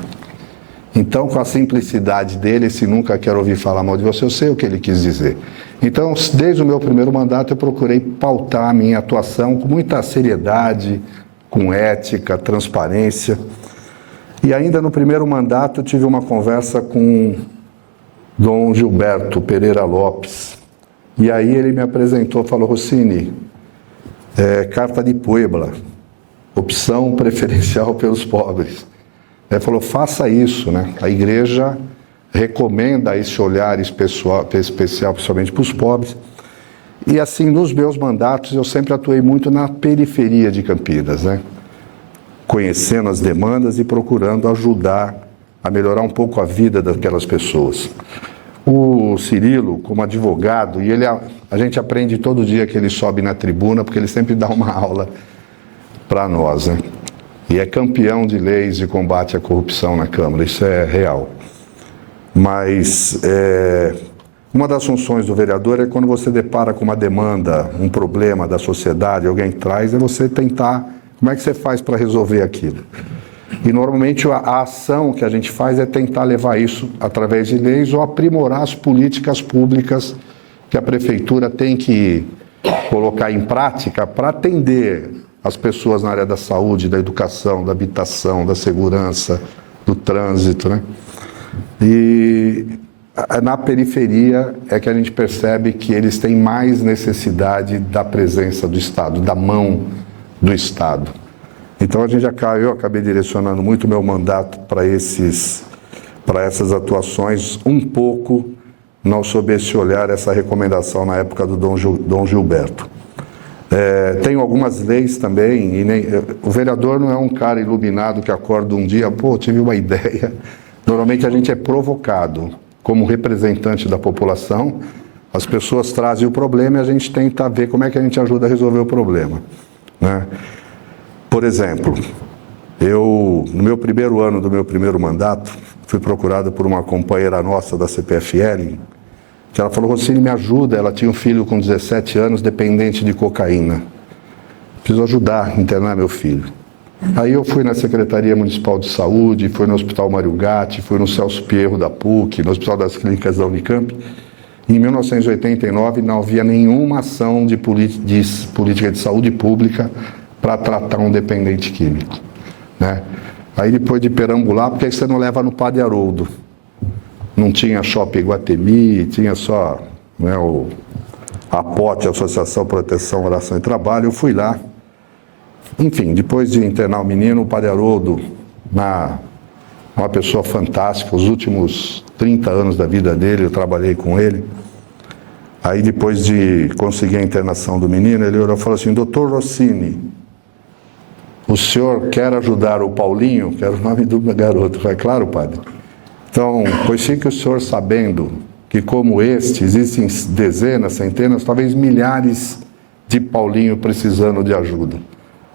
Então, com a simplicidade dele, esse nunca quero ouvir falar mal de você, eu sei o que ele quis dizer. Então, desde o meu primeiro mandato, eu procurei pautar a minha atuação com muita seriedade, com ética, transparência. E ainda no primeiro mandato, eu tive uma conversa com Dom Gilberto Pereira Lopes. E aí ele me apresentou, falou: Rossini, Carta de Puebla, opção preferencial pelos pobres. Ele falou: faça isso, né? A igreja recomenda esse olhar especial, principalmente para os pobres. E assim, nos meus mandatos, eu sempre atuei muito na periferia de Campinas, né? Conhecendo as demandas e procurando ajudar a melhorar um pouco a vida daquelas pessoas. O Cirilo, como advogado, e a gente aprende todo dia que ele sobe na tribuna, porque ele sempre dá uma aula para nós, né? E é campeão de leis de combate à corrupção na Câmara, isso é real. Mas uma das funções do vereador é quando você depara com uma demanda, um problema da sociedade, alguém traz, é você tentar, como é que você faz para resolver aquilo? E normalmente a ação que a gente faz é tentar levar isso através de leis ou aprimorar as políticas públicas que a prefeitura tem que colocar em prática para atender as pessoas na área da saúde, da educação, da habitação, da segurança, do trânsito, né? E na periferia é que a gente percebe que eles têm mais necessidade da presença do Estado, da mão do Estado. Então eu acabei direcionando muito o meu mandato para essas atuações, um pouco não sob esse olhar, essa recomendação na época do Dom Gilberto. Tenho algumas leis também, o vereador não é um cara iluminado que acorda um dia, tive uma ideia. Normalmente a gente é provocado como representante da população, as pessoas trazem o problema e a gente tenta ver como é que a gente ajuda a resolver o problema, né? Por exemplo, no meu primeiro ano do meu primeiro mandato, fui procurado por uma companheira nossa da CPFL, que ela falou: Rossini, me ajuda, ela tinha um filho com 17 anos, dependente de cocaína. Preciso ajudar a internar meu filho. Aí eu fui na Secretaria Municipal de Saúde, fui no Hospital Mário Gatti, fui no Celso Pierro da PUC, no Hospital das Clínicas da Unicamp. Em 1989 não havia nenhuma ação de política de saúde pública para tratar um dependente químico, né? Aí depois de perambular, porque aí você não leva no Padre Haroldo. Não tinha Shopping Iguatemi, tinha só, né, a APOT, Associação Proteção, Oração e Trabalho. Eu fui lá. Enfim, depois de internar o menino, o Padre Haroldo, uma pessoa fantástica, os últimos 30 anos da vida dele, eu trabalhei com ele. Aí depois de conseguir a internação do menino, ele olhou e falou assim: Doutor Rossini, o senhor quer ajudar o Paulinho? Que era o nome do garoto. Eu falei: claro, padre. Então, pois fique o senhor sabendo que, como este, existem dezenas, centenas, talvez milhares de Paulinho precisando de ajuda.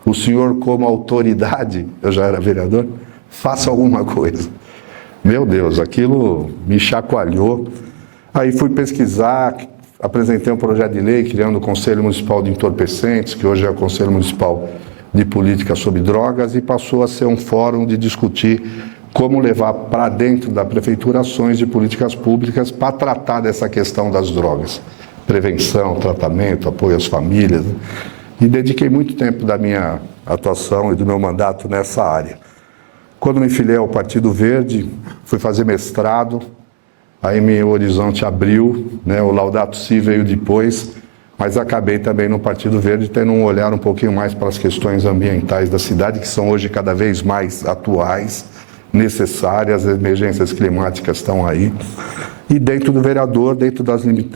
O senhor, como autoridade, eu já era vereador, faça alguma coisa. Meu Deus, aquilo me chacoalhou. Aí fui pesquisar, apresentei um projeto de lei criando o Conselho Municipal de Entorpecentes, que hoje é o Conselho Municipal de Política sobre Drogas, e passou a ser um fórum de discutir como levar para dentro da prefeitura ações de políticas públicas para tratar dessa questão das drogas. Prevenção, tratamento, apoio às famílias. E dediquei muito tempo da minha atuação e do meu mandato nessa área. Quando me filiei ao Partido Verde, fui fazer mestrado, aí meu horizonte abriu, né? O Laudato Si veio depois, mas acabei também no Partido Verde tendo um olhar um pouquinho mais para as questões ambientais da cidade, que são hoje cada vez mais atuais, necessárias, as emergências climáticas estão aí. e dentro do vereador,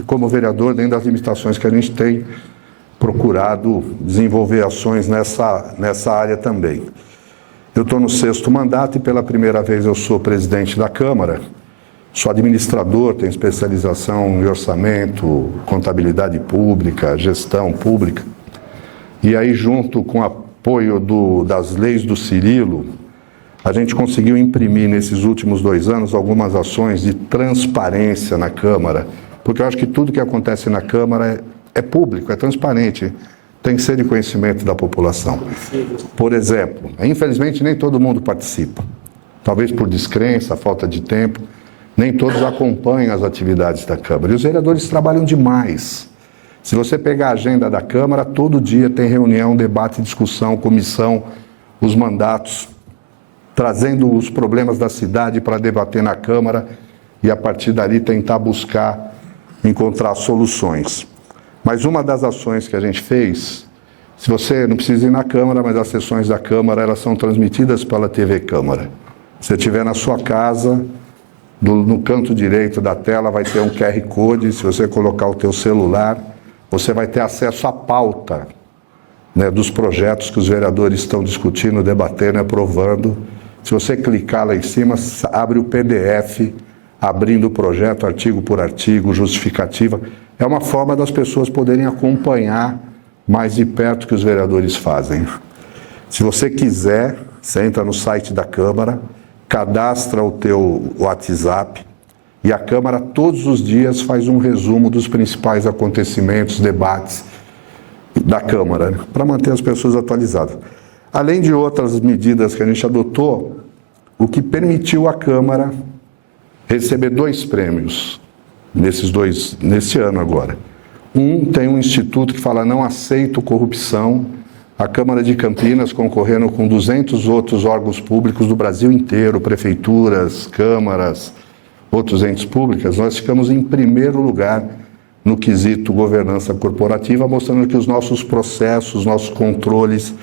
como vereador, dentro das limitações que a gente tem procurado desenvolver ações nessa área também. Eu estou no 6º mandato e pela primeira vez eu sou presidente da Câmara, sou administrador, tenho especialização em orçamento, contabilidade pública, gestão pública, e aí junto com o apoio das leis do Cirilo, a gente conseguiu imprimir nesses últimos 2 anos algumas ações de transparência na Câmara, porque eu acho que tudo que acontece na Câmara é público, é transparente, tem que ser de conhecimento da população. Por exemplo, infelizmente nem todo mundo participa, talvez por descrença, falta de tempo, nem todos acompanham as atividades da Câmara. E os vereadores trabalham demais. Se você pegar a agenda da Câmara, todo dia tem reunião, debate, discussão, comissão, os mandatos, trazendo os problemas da cidade para debater na Câmara e a partir dali tentar buscar encontrar soluções. Mas uma das ações que a gente fez, se você não precisa ir na Câmara, mas as sessões da Câmara, elas são transmitidas pela TV Câmara. Se você estiver na sua casa, no canto direito da tela vai ter um QR Code, se você colocar o teu celular, você vai ter acesso à pauta, né, dos projetos que os vereadores estão discutindo, debatendo, aprovando. Se você clicar lá em cima, abre o PDF, abrindo o projeto, artigo por artigo, justificativa. É uma forma das pessoas poderem acompanhar mais de perto o que os vereadores fazem. Se você quiser, você entra no site da Câmara, cadastra o teu WhatsApp e a Câmara todos os dias faz um resumo dos principais acontecimentos, debates da Câmara, né, para manter as pessoas atualizadas. Além de outras medidas que a gente adotou, o que permitiu à Câmara receber 2 prêmios nesse ano agora. Tem um instituto que fala não aceito corrupção, a Câmara de Campinas concorrendo com 200 outros órgãos públicos do Brasil inteiro, prefeituras, câmaras, outros entes públicos, nós ficamos em primeiro lugar no quesito governança corporativa, mostrando que os nossos processos, nossos controles,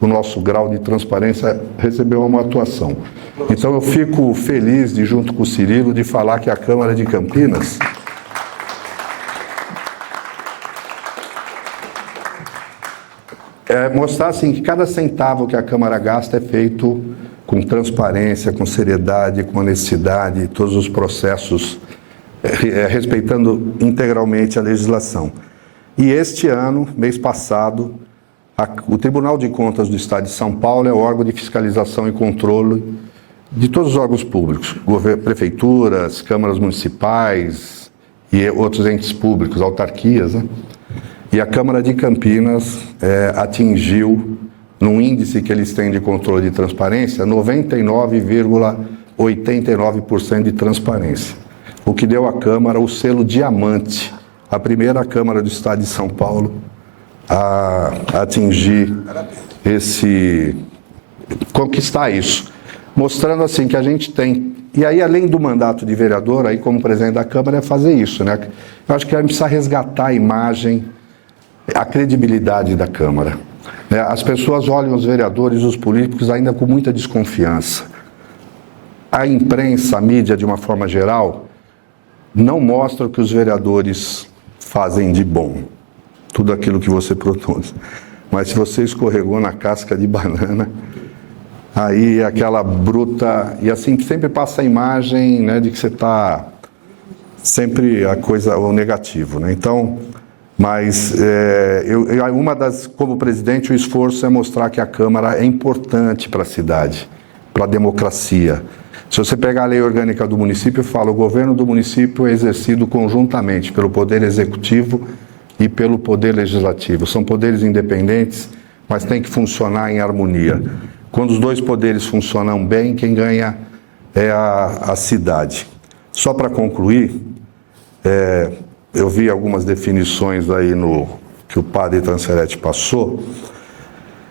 o nosso grau de transparência recebeu uma atuação. Então eu fico feliz de, junto com o Cirilo, de falar que a Câmara de Campinas mostrar assim, que cada centavo que a Câmara gasta é feito com transparência, com seriedade, com honestidade, todos os processos, respeitando integralmente a legislação. E este ano, mês passado, o Tribunal de Contas do Estado de São Paulo é o órgão de fiscalização e controle de todos os órgãos públicos, prefeituras, câmaras municipais e outros entes públicos, autarquias, né? E a Câmara de Campinas atingiu, num índice que eles têm de controle de transparência, 99,89% de transparência, o que deu à Câmara o selo diamante, a primeira Câmara do Estado de São Paulo a atingir conquistar isso, mostrando assim que a gente tem, e aí além do mandato de vereador, aí como presidente da Câmara é fazer isso, né? Eu acho que a gente precisa resgatar a imagem, a credibilidade da Câmara. As pessoas olham os vereadores, os políticos ainda com muita desconfiança. A imprensa, a mídia de uma forma geral, não mostra o que os vereadores fazem de bom. Tudo aquilo que você produz. Mas se você escorregou na casca de banana, aí aquela bruta... E assim, sempre passa a imagem, né, de que você está sempre o negativo, né? Então, mas como presidente, o esforço é mostrar que a Câmara é importante para a cidade, para a democracia. Se você pegar a lei orgânica do município, fala o governo do município é exercido conjuntamente pelo Poder Executivo e pelo Poder Legislativo. São poderes independentes, mas tem que funcionar em harmonia. Quando os 2 poderes funcionam bem, quem ganha é a cidade. Só para concluir, eu vi algumas definições aí que o padre Transferetti passou.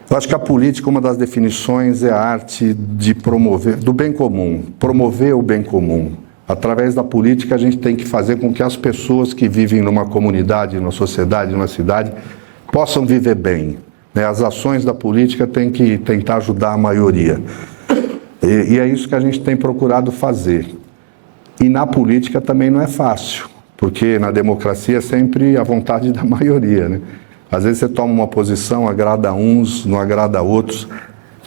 Eu acho que a política, uma das definições é a arte de do bem comum, promover o bem comum. Através da política, a gente tem que fazer com que as pessoas que vivem numa comunidade, numa sociedade, numa cidade, possam viver bem, né? As ações da política têm que tentar ajudar a maioria. E é isso que a gente tem procurado fazer. E na política também não é fácil, porque na democracia é sempre a vontade da maioria, né? Às vezes você toma uma posição, agrada a uns, não agrada a outros,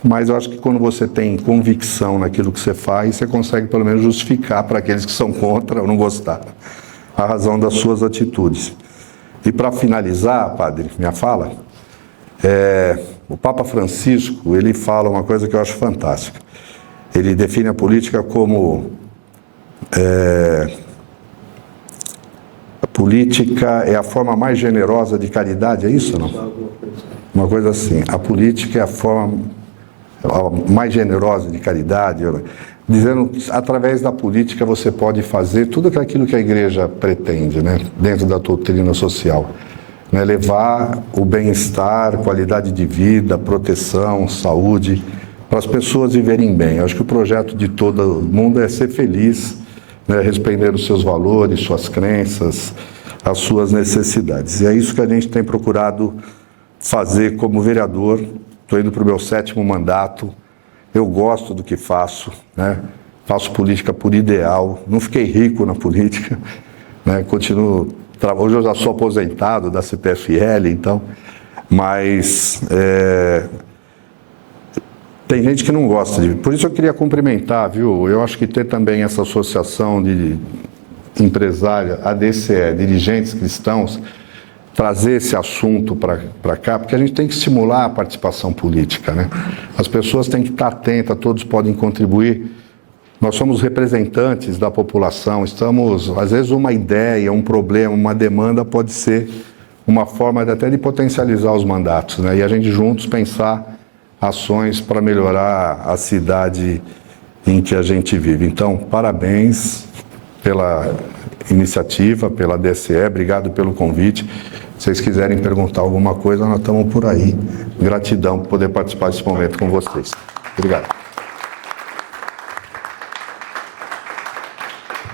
mas eu acho que quando você tem convicção naquilo que você faz, você consegue pelo menos justificar para aqueles que são contra ou não gostaram a razão das suas atitudes. E para finalizar, padre, minha fala, o Papa Francisco, ele fala uma coisa que eu acho fantástica. Ele define a política como a política é a forma mais generosa de caridade, é isso ou não? Uma coisa assim, a política é a forma mais generosa de caridade, dizendo que através da política você pode fazer tudo aquilo que a igreja pretende, né? Dentro da doutrina social. Né? Levar o bem-estar, qualidade de vida, proteção, saúde, para as pessoas viverem bem. Eu acho que o projeto de todo mundo é ser feliz, né? Responder os seus valores, suas crenças, as suas necessidades. E é isso que a gente tem procurado fazer como vereador. Estou indo para o meu 7º mandato, eu gosto do que faço, né? Faço política por ideal, não fiquei rico na política, né? Continuo, hoje eu já sou aposentado da CPFL, então, mas tem gente que não gosta por isso eu queria cumprimentar, viu? Eu acho que ter também essa associação de empresária, a DCE, dirigentes cristãos, trazer esse assunto para cá, porque a gente tem que estimular a participação política, né? As pessoas têm que estar atentas, todos podem contribuir. Nós somos representantes da população, às vezes uma ideia, um problema, uma demanda pode ser uma forma até de potencializar os mandatos, né? E a gente juntos pensar ações para melhorar a cidade em que a gente vive. Então, parabéns pela iniciativa, pela DCE, obrigado pelo convite. Se vocês quiserem perguntar alguma coisa, nós estamos por aí. Gratidão por poder participar desse momento com vocês. Obrigado.